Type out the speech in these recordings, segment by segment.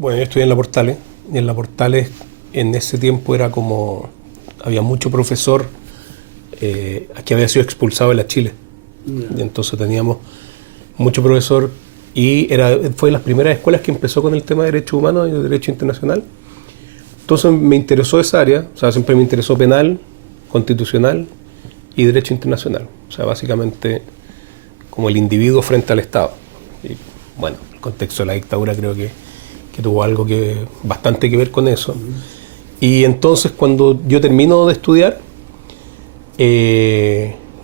Bueno, yo estudié en la Portales, y en la Portales en ese tiempo era como, había mucho profesor que había sido expulsado de la Chile. Y entonces teníamos mucho profesor y fue de las primeras escuelas que empezó con el tema de derechos humanos y de derecho internacional. Entonces me interesó esa área, o sea, siempre me interesó penal, constitucional y derecho internacional. O sea, básicamente como el individuo frente al Estado. Y bueno, el contexto de la dictadura creo que tuvo algo bastante que ver con eso. Y entonces cuando yo termino de estudiar,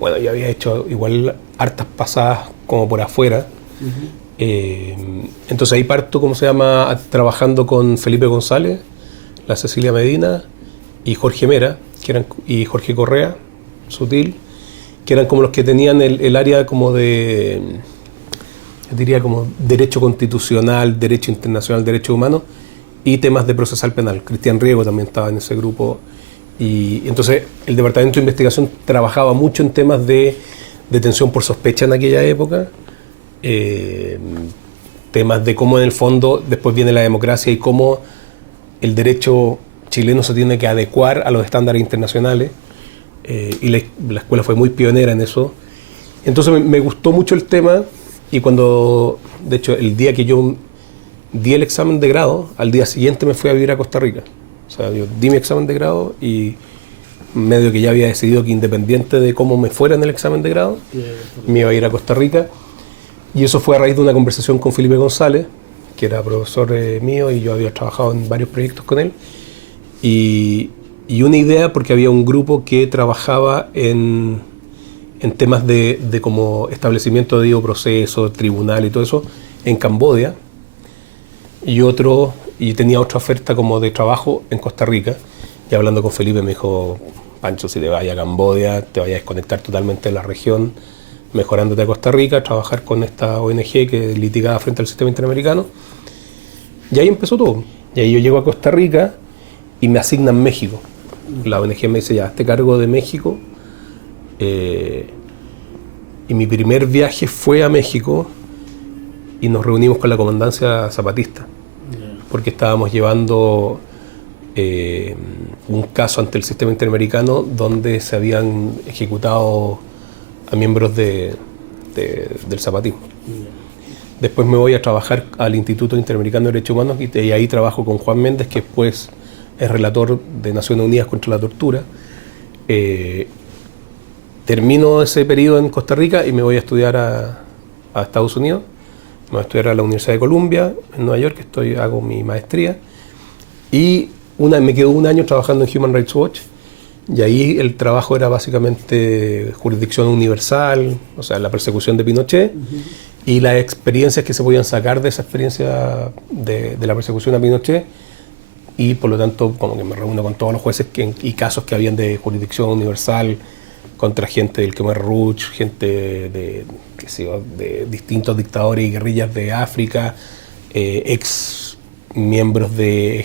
bueno, yo había hecho igual hartas pasadas como por afuera. Entonces ahí parto, ¿cómo se llama?, trabajando con Felipe González, la Cecilia Medina y Jorge Mera, y Jorge Correa, Sutil, que eran como los que tenían el área como de, yo diría como derecho constitucional, derecho internacional, derecho humano y temas de procesal penal. Cristian Riego también estaba en ese grupo. Y entonces el Departamento de Investigación trabajaba mucho en temas de detención por sospecha en aquella época, temas de cómo en el fondo después viene la democracia y cómo el derecho chileno se tiene que adecuar a los estándares internacionales, y la escuela fue muy pionera en eso. Entonces me gustó mucho el tema y cuando, de hecho, el día que yo di el examen de grado, al día siguiente me fui a vivir a Costa Rica. O sea, yo di mi examen de grado y medio que ya había decidido que independiente de cómo me fuera en el examen de grado, me iba a ir a Costa Rica. Y eso fue a raíz de una conversación con Felipe González, que era profesor mío y yo había trabajado en varios proyectos con él. Y una idea, porque había un grupo que trabajaba en temas de como establecimiento de debido proceso, tribunal y todo eso, en Camboya. Y tenía otra oferta como de trabajo en Costa Rica. Y hablando con Felipe me dijo: Pancho, si te vayas a Camboya, te vayas a desconectar totalmente de la región, mejorándote a Costa Rica, trabajar con esta ONG que litigaba frente al sistema interamericano. Y ahí empezó todo. Y ahí yo llego a Costa Rica y me asignan México. La ONG me dice: ya, hazte cargo de México. Y mi primer viaje fue a México y nos reunimos con la comandancia zapatista, porque estábamos llevando un caso ante el sistema interamericano donde se habían ejecutado a miembros del zapatismo. Después me voy a trabajar al Instituto Interamericano de Derechos Humanos y ahí trabajo con Juan Méndez, que después es relator de Naciones Unidas contra la Tortura. Termino ese periodo en Costa Rica y me voy a estudiar a Estados Unidos. Me voy a estudiar a la Universidad de Columbia, en Nueva York, hago mi maestría. Y me quedo un año trabajando en Human Rights Watch. Y ahí el trabajo era básicamente jurisdicción universal, o sea, la persecución de Pinochet, y las experiencias que se podían sacar de esa experiencia de la persecución a Pinochet. Y por lo tanto, como que me reúno con todos los jueces y casos que habían de jurisdicción universal contra gente del Khmer Rouge, gente de distintos dictadores y guerrillas de África, ex miembros de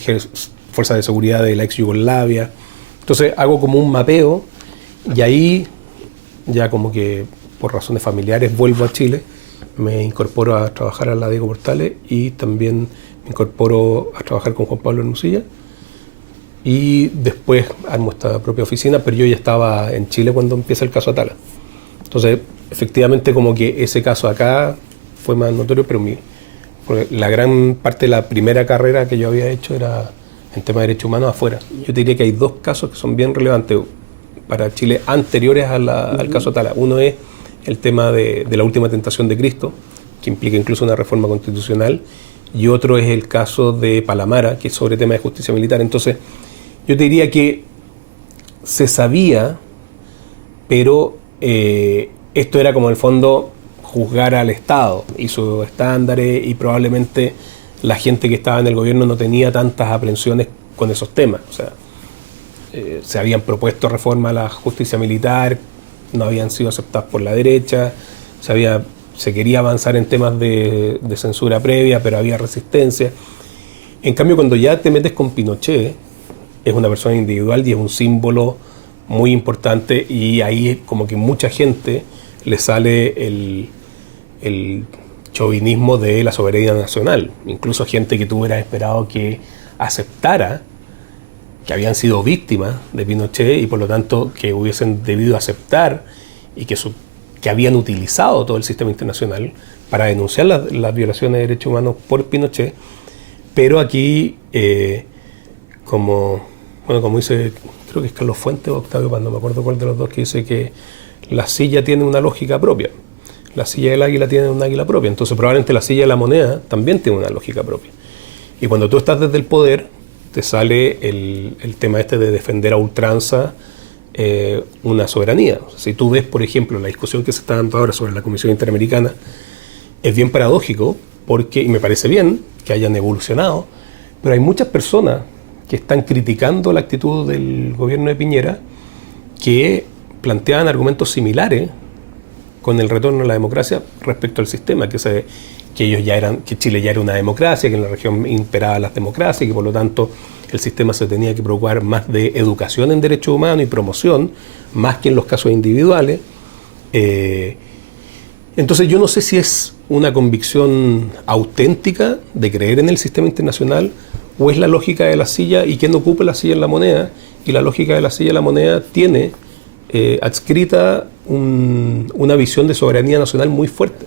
fuerzas de seguridad de la ex Yugoslavia. Entonces hago como un mapeo y ahí ya como que por razones familiares vuelvo a Chile, me incorporo a trabajar a la Diego Portales y también me incorporo a trabajar con Juan Pablo Hermosilla y después armo esta propia oficina, pero yo ya estaba en Chile cuando empieza el caso Atala. Entonces efectivamente como que ese caso acá fue más notorio, pero porque la gran parte de la primera carrera que yo había hecho era en tema de derechos humanos afuera. Yo te diría que hay dos casos que son bien relevantes para Chile anteriores al caso Atala. Uno es el tema de la última tentación de Cristo, que implica incluso una reforma constitucional, y otro es el caso de Palamara, que es sobre tema de justicia militar. Entonces, yo te diría que se sabía, pero esto era como en el fondo juzgar al Estado y sus estándares, y probablemente la gente que estaba en el gobierno no tenía tantas aprensiones con esos temas. O sea, se habían propuesto reformas a la justicia militar, no habían sido aceptadas por la derecha, se quería avanzar en temas de censura previa, pero había resistencia. En cambio, cuando ya te metes con Pinochet, es una persona individual y es un símbolo muy importante, y ahí como que mucha gente le sale chauvinismo de la soberanía nacional. Incluso gente que tú hubieras esperado que aceptara que habían sido víctimas de Pinochet y por lo tanto que hubiesen debido aceptar y que habían utilizado todo el sistema internacional para denunciar las violaciones de derechos humanos por Pinochet. Pero aquí, como dice, creo que es Carlos Fuentes o Octavio Paz, no me acuerdo cuál de los dos, que dice que la silla tiene una lógica propia. La silla del águila tiene un águila propia, entonces probablemente la silla de la moneda también tiene una lógica propia. Y cuando tú estás desde el poder, te sale el tema este de defender a ultranza una soberanía. O sea, si tú ves, por ejemplo, la discusión que se está dando ahora sobre la Comisión Interamericana, es bien paradójico, porque, y me parece bien que hayan evolucionado, pero hay muchas personas que están criticando la actitud del gobierno de Piñera que planteaban argumentos similares con el retorno a la democracia respecto al sistema, que Chile ya era una democracia, que en la región imperaban las democracias y que por lo tanto el sistema se tenía que preocupar más de educación en derechos humanos y promoción, más que en los casos individuales. Entonces yo no sé si es una convicción auténtica de creer en el sistema internacional o es la lógica de la silla y quien ocupe la silla en la moneda, y la lógica de la silla en la moneda tiene adscrita una visión de soberanía nacional muy fuerte.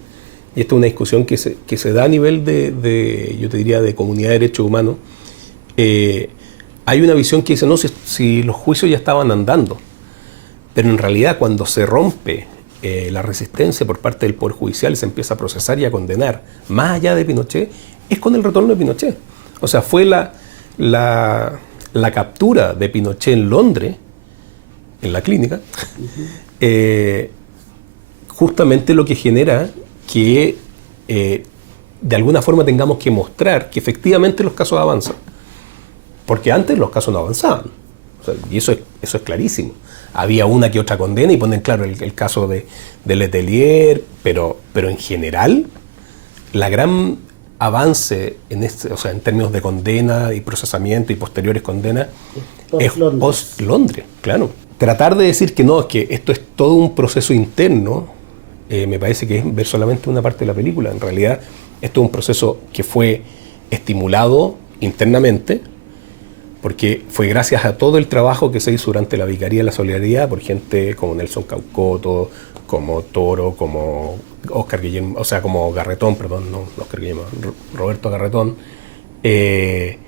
Y esta es una discusión que se da a nivel yo te diría, de comunidad de derechos humanos. Hay una visión que dice, no, si los juicios ya estaban andando, pero en realidad cuando se rompe la resistencia por parte del Poder Judicial y se empieza a procesar y a condenar, más allá de Pinochet, es con el retorno de Pinochet. O sea, fue la captura de Pinochet en Londres, en la clínica, justamente lo que genera que de alguna forma tengamos que mostrar que efectivamente los casos avanzan. Porque antes los casos no avanzaban. O sea, y eso es clarísimo. Había una que otra condena y ponen claro el caso de Letelier, pero en general la gran avance en términos de condena y procesamiento y posteriores condenas es post-Londres, claro. Tratar de decir que no, es que esto es todo un proceso interno, me parece que es ver solamente una parte de la película. En realidad, esto es un proceso que fue estimulado internamente, porque fue gracias a todo el trabajo que se hizo durante la Vicaría de la Solidaridad por gente como Nelson Caucoto, como Toro, como Oscar Guillermo, o sea, como Garretón, perdón, no Oscar Guillermo, Roberto Garretón, que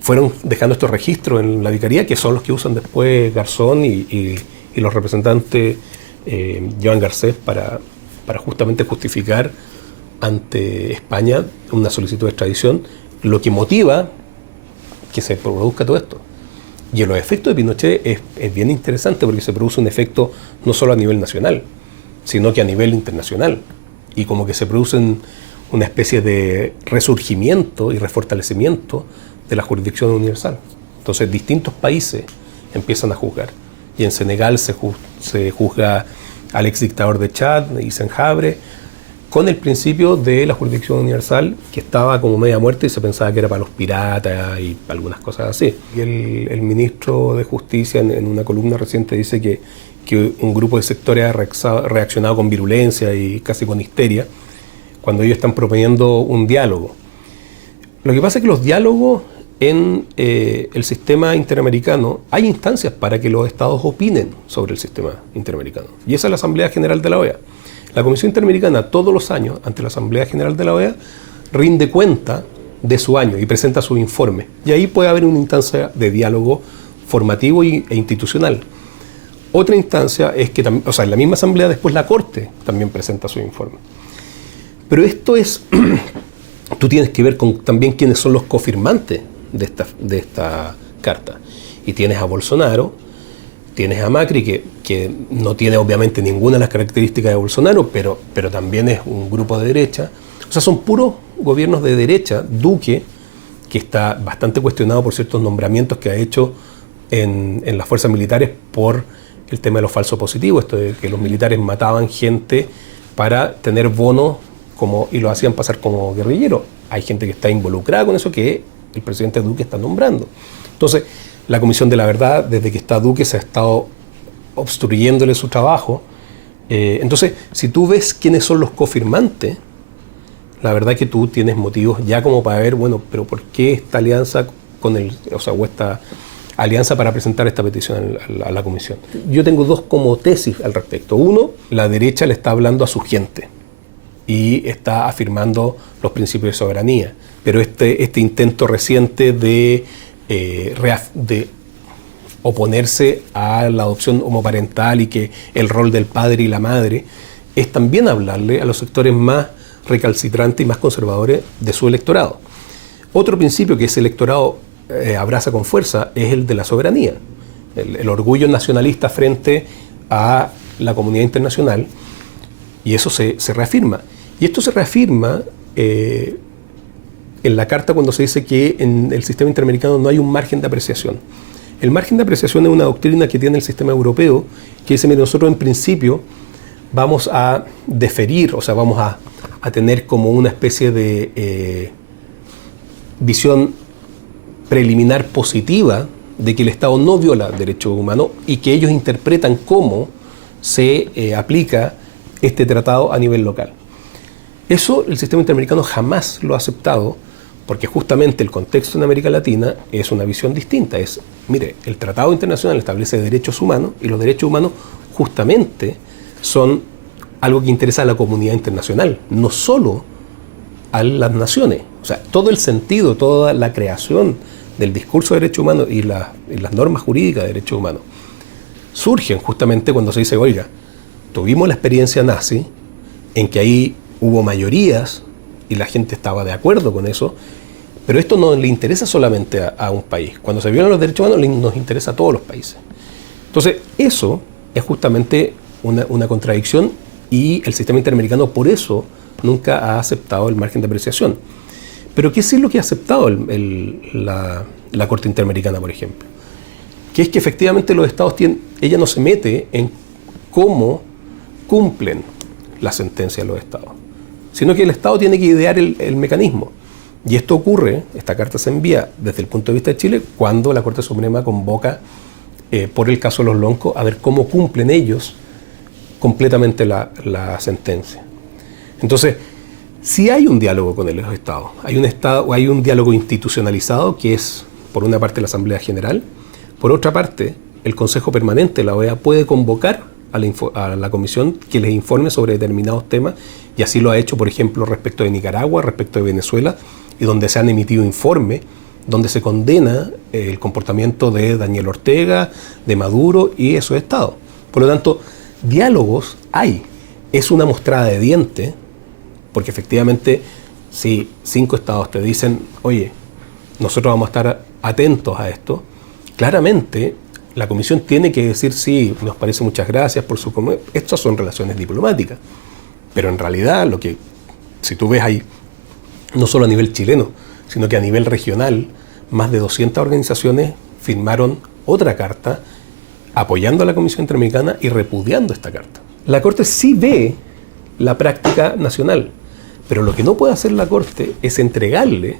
fueron dejando estos registros en la Vicaría, que son los que usan después Garzón y los representantes Joan Garcés para justamente justificar ante España una solicitud de extradición, lo que motiva que se produzca todo esto. Y los efectos de Pinochet es bien interesante porque se produce un efecto no solo a nivel nacional, sino que a nivel internacional. Y como que se produce una especie de resurgimiento y refortalecimiento de la jurisdicción universal. Entonces distintos países empiezan a juzgar. Y en Senegal se juzga al ex dictador de Chad, Hissène Habré, con el principio de la jurisdicción universal, que estaba como media muerta y se pensaba que era para los piratas y algunas cosas así. Y el ministro de Justicia en una columna reciente dice que un grupo de sectores ha reaccionado con virulencia y casi con histeria cuando ellos están proponiendo un diálogo. Lo que pasa es que los diálogos en el sistema interamericano, hay instancias para que los estados opinen sobre el sistema interamericano. Y esa es la Asamblea General de la OEA. La Comisión Interamericana todos los años, ante la Asamblea General de la OEA, rinde cuenta de su año y presenta su informe. Y ahí puede haber una instancia de diálogo formativo e institucional. Otra instancia es que, en la misma Asamblea después la Corte también presenta su informe. Pero esto es, tú tienes que ver con también quiénes son los cofirmantes de esta carta. Y tienes a Bolsonaro, tienes a Macri, que no tiene obviamente ninguna de las características de Bolsonaro, pero también es un grupo de derecha. O sea, son puros gobiernos de derecha. Duque, que está bastante cuestionado por ciertos nombramientos que ha hecho en las fuerzas militares por el tema de los falsos positivos, esto de que los militares mataban gente para tener bonos y lo hacían pasar como guerrilleros. Hay gente que está involucrada con eso que el presidente Duque está nombrando. Entonces, la Comisión de la Verdad, desde que está Duque, se ha estado obstruyéndole su trabajo. Entonces, si tú ves quiénes son los cofirmantes, la verdad que tú tienes motivos ya como para ver, bueno, pero ¿por qué esta alianza o esta alianza para presentar esta petición a la comisión? Yo tengo dos como tesis al respecto. Uno, la derecha le está hablando a su gente y está afirmando los principios de soberanía, pero este intento reciente de oponerse a la adopción homoparental y que el rol del padre y la madre es también hablarle a los sectores más recalcitrantes y más conservadores de su electorado. Otro principio que ese electorado abraza con fuerza es el de la soberanía, el orgullo nacionalista frente a la comunidad internacional, y eso se reafirma. Y esto se reafirma en la carta cuando se dice que en el sistema interamericano no hay un margen de apreciación. El margen de apreciación es una doctrina que tiene el sistema europeo que dice, mire, nosotros en principio vamos a deferir, o sea, vamos a tener como una especie de visión preliminar positiva de que el Estado no viola derechos humanos y que ellos interpretan cómo se aplica este tratado a nivel local. Eso el sistema interamericano jamás lo ha aceptado, porque justamente el contexto en América Latina es una visión distinta. Es, mire, el tratado internacional establece derechos humanos y los derechos humanos justamente son algo que interesa a la comunidad internacional, no solo a las naciones. O sea, todo el sentido, toda la creación del discurso de derechos humanos y las normas jurídicas de derechos humanos surgen justamente cuando se dice, oiga, tuvimos la experiencia nazi en que ahí hubo mayorías y la gente estaba de acuerdo con eso, pero esto no le interesa solamente a un país. Cuando se violan los derechos humanos nos interesa a todos los países. Entonces, eso es justamente una contradicción y el sistema interamericano por eso nunca ha aceptado el margen de apreciación. Pero ¿qué es lo que ha aceptado la Corte Interamericana, por ejemplo? Que es que efectivamente los estados ella no se mete en cómo cumplen la sentencia de los estados, sino que el Estado tiene que idear el mecanismo. Y esto ocurre, esta carta se envía desde el punto de vista de Chile cuando la Corte Suprema convoca por el caso de los Loncos a ver cómo cumplen ellos completamente la sentencia. Entonces, si hay un diálogo con los estados, hay un diálogo institucionalizado que es, por una parte, la Asamblea General, por otra parte, el Consejo Permanente de la OEA puede convocar a la comisión que les informe sobre determinados temas, y así lo ha hecho, por ejemplo, respecto de Nicaragua, respecto de Venezuela, y donde se han emitido informes donde se condena el comportamiento de Daniel Ortega, de Maduro y esos estados. Por lo tanto, diálogos hay. Es una mostrada de diente, porque efectivamente, si 5 estados te dicen, oye, nosotros vamos a estar atentos a esto, claramente la comisión tiene que decir, sí, nos parece muchas gracias por su... Estas son relaciones diplomáticas. Pero en realidad, si tú ves ahí, no solo a nivel chileno, sino que a nivel regional, más de 200 organizaciones firmaron otra carta apoyando a la Comisión Interamericana y repudiando esta carta. La Corte sí ve la práctica nacional, pero lo que no puede hacer la Corte es entregarle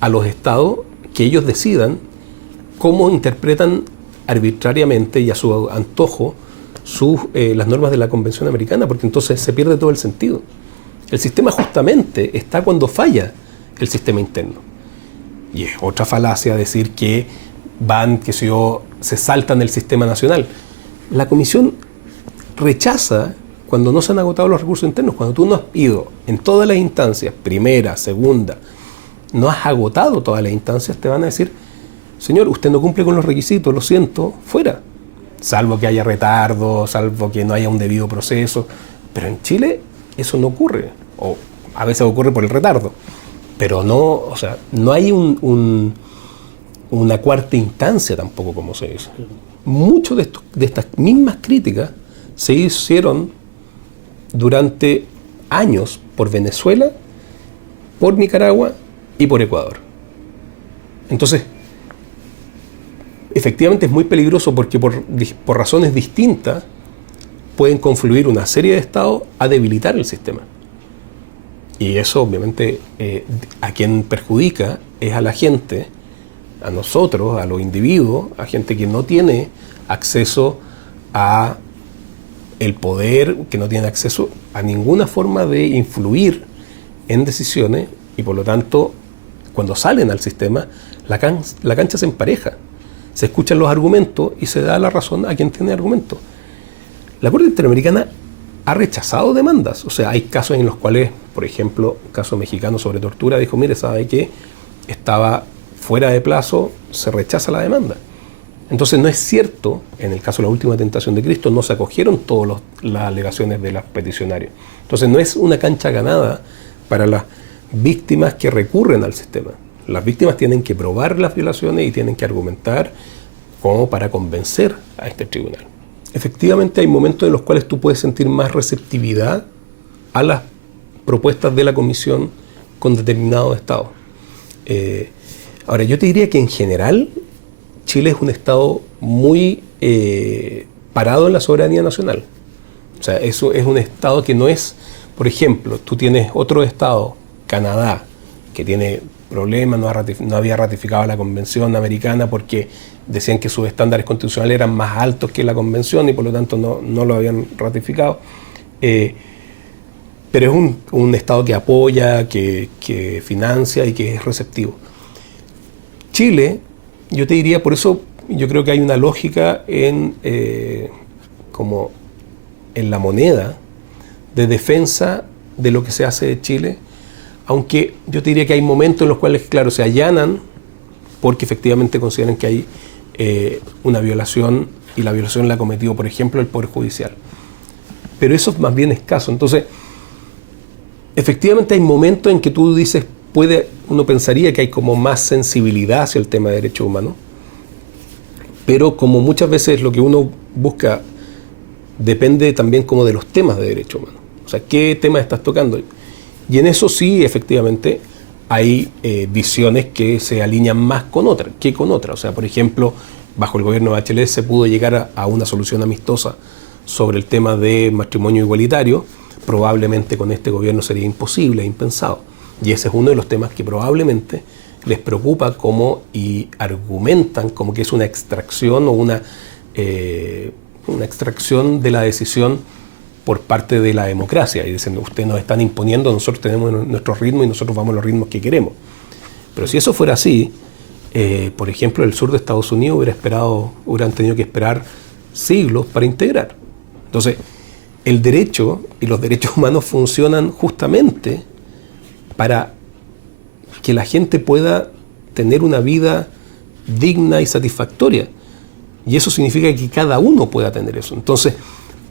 a los estados que ellos decidan cómo interpretan arbitrariamente y a su antojo las normas de la Convención Americana, porque entonces se pierde todo el sentido. El sistema justamente está cuando falla el sistema interno. Y es otra falacia decir que se saltan el sistema nacional. La Comisión rechaza cuando no se han agotado los recursos internos. Cuando tú no has ido en todas las instancias, primera, segunda, no has agotado todas las instancias, te van a decir, señor, usted no cumple con los requisitos, lo siento, fuera. Salvo que haya retardo, salvo que no haya un debido proceso. Pero en Chile eso no ocurre, o a veces ocurre por el retardo. Pero no hay una cuarta instancia tampoco, como se dice. Muchas de estas mismas críticas se hicieron durante años por Venezuela, por Nicaragua y por Ecuador. Entonces, efectivamente es muy peligroso porque por razones distintas pueden confluir una serie de estados a debilitar el sistema. Y eso obviamente a quien perjudica es a la gente, a nosotros, a los individuos, a gente que no tiene acceso a el poder, que no tiene acceso a ninguna forma de influir en decisiones y por lo tanto cuando salen al sistema la cancha se empareja, se escuchan los argumentos y se da la razón a quien tiene argumentos. La Corte Interamericana ha rechazado demandas, o sea, hay casos en los cuales, por ejemplo, un caso mexicano sobre tortura, dijo, mire, ¿sabe qué? Estaba fuera de plazo, se rechaza la demanda. Entonces no es cierto, en el caso de la última tentación de Cristo, no se acogieron todas las alegaciones de los peticionarios. Entonces no es una cancha ganada para las víctimas que recurren al sistema. Las víctimas tienen que probar las violaciones y tienen que argumentar como para convencer a este tribunal. Efectivamente hay momentos en los cuales tú puedes sentir más receptividad a las propuestas de la Comisión con determinados estados. Ahora, yo te diría que en general Chile es un estado muy parado en la soberanía nacional. O sea, eso es un estado que no es, por ejemplo, tú tienes otro estado, Canadá, que tiene problemas, no había ratificado la Convención Americana porque decían que sus estándares constitucionales eran más altos que la Convención y por lo tanto no lo habían ratificado. Pero es un estado que apoya, que financia y que es receptivo. Chile, yo te diría, por eso yo creo que hay una lógica como en la moneda de defensa de lo que se hace de Chile, aunque yo te diría que hay momentos en los cuales, claro, se allanan porque efectivamente consideran que hay una violación y la violación la ha cometido, por ejemplo, el Poder Judicial. Pero eso es más bien escaso. Entonces, efectivamente hay momentos en que tú dices, uno pensaría que hay como más sensibilidad hacia el tema de derechos humanos, pero como muchas veces lo que uno busca depende también como de los temas de derechos humanos. O sea, ¿qué temas estás tocando? Y en eso sí, efectivamente, hay visiones que se alinean más con otras que con otras. O sea, por ejemplo, bajo el gobierno de Bachelet se pudo llegar a una solución amistosa sobre el tema de matrimonio igualitario. Probablemente con este gobierno sería imposible, impensado. Y ese es uno de los temas que probablemente les preocupa y argumentan como que es una extracción o una extracción de la decisión por parte de la democracia. Y dicen, ustedes nos están imponiendo, nosotros tenemos nuestro ritmo y nosotros vamos a los ritmos que queremos. Pero si eso fuera así, por ejemplo, el sur de Estados Unidos hubieran tenido que esperar siglos para integrar. Entonces, el derecho y los derechos humanos funcionan justamente para que la gente pueda tener una vida digna y satisfactoria. Y eso significa que cada uno pueda tener eso. Entonces,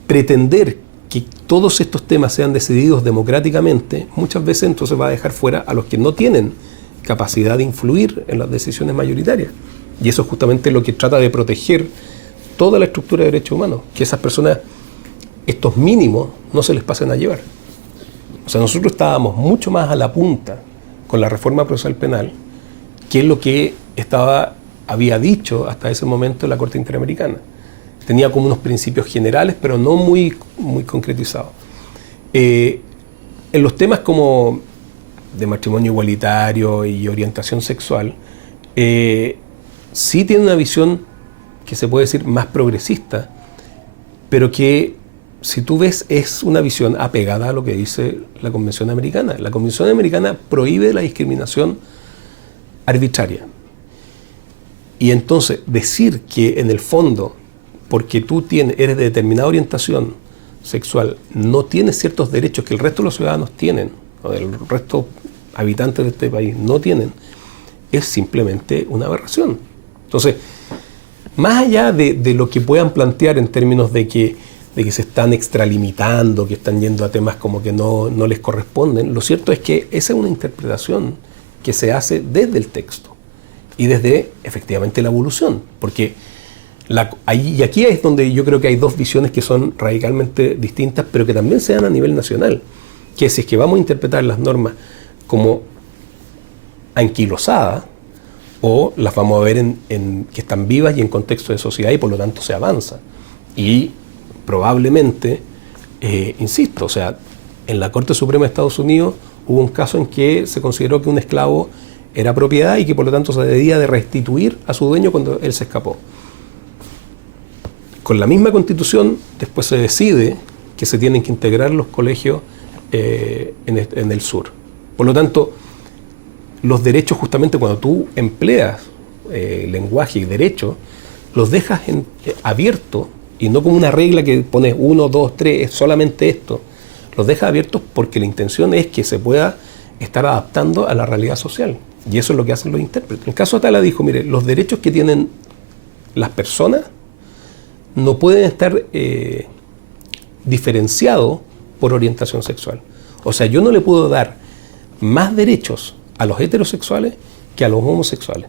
pretender que todos estos temas sean decididos democráticamente, muchas veces entonces va a dejar fuera a los que no tienen capacidad de influir en las decisiones mayoritarias. Y eso es justamente lo que trata de proteger toda la estructura de derechos humanos, que esas personas, estos mínimos, no se les pasen a llevar. O sea, nosotros estábamos mucho más a la punta con la reforma procesal penal, que es lo que había dicho hasta ese momento la Corte Interamericana. Tenía como unos principios generales, pero no muy concretizados. En los temas como de matrimonio igualitario y orientación sexual, sí tiene una visión que se puede decir más progresista, pero que si tú ves es una visión apegada a lo que dice la Convención Americana. La Convención Americana prohíbe la discriminación arbitraria. Y entonces decir que en el fondo, porque tú eres de determinada orientación sexual, no tienes ciertos derechos que el resto de los ciudadanos tienen, o el resto de habitantes de este país no tienen, es simplemente una aberración. Entonces, más allá de lo que puedan plantear en términos de que se están extralimitando, que están yendo a temas como que no les corresponden, lo cierto es que esa es una interpretación que se hace desde el texto y desde, efectivamente, la evolución. Porque y aquí es donde yo creo que hay dos visiones que son radicalmente distintas, pero que también se dan a nivel nacional. Que si es que vamos a interpretar las normas como anquilosadas, o las vamos a ver que están vivas y en contexto de sociedad y por lo tanto se avanza. Y probablemente, insisto, o sea, en la Corte Suprema de Estados Unidos hubo un caso en que se consideró que un esclavo era propiedad y que por lo tanto se debía de restituir a su dueño cuando él se escapó. Con la misma Constitución, después se decide que se tienen que integrar los colegios en el sur. Por lo tanto, los derechos, justamente cuando tú empleas lenguaje y derecho, los dejas abiertos, y no como una regla que pones 1, 2, 3, es solamente esto. Los dejas abiertos porque la intención es que se pueda estar adaptando a la realidad social. Y eso es lo que hacen los intérpretes. En el caso Atala dijo, mire, los derechos que tienen las personas no pueden estar diferenciados por orientación sexual. O sea, yo no le puedo dar más derechos a los heterosexuales que a los homosexuales.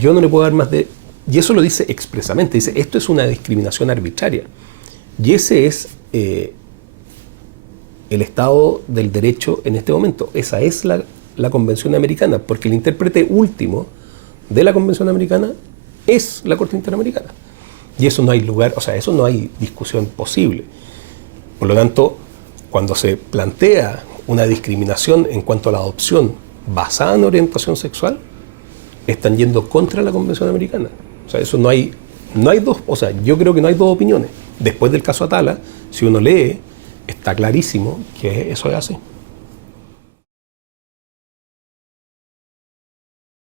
Yo no le puedo dar más de... Y eso lo dice expresamente, dice, esto es una discriminación arbitraria. Y ese es el estado del derecho en este momento. Esa es la Convención Americana, porque el intérprete último de la Convención Americana es la Corte Interamericana. Y eso no hay lugar, o sea, eso no hay discusión posible. Por lo tanto, cuando se plantea una discriminación en cuanto a la adopción basada en orientación sexual, están yendo contra la Convención Americana. O sea, eso no hay dos, o sea, yo creo que no hay dos opiniones. Después del caso Atala, si uno lee, está clarísimo que eso es así.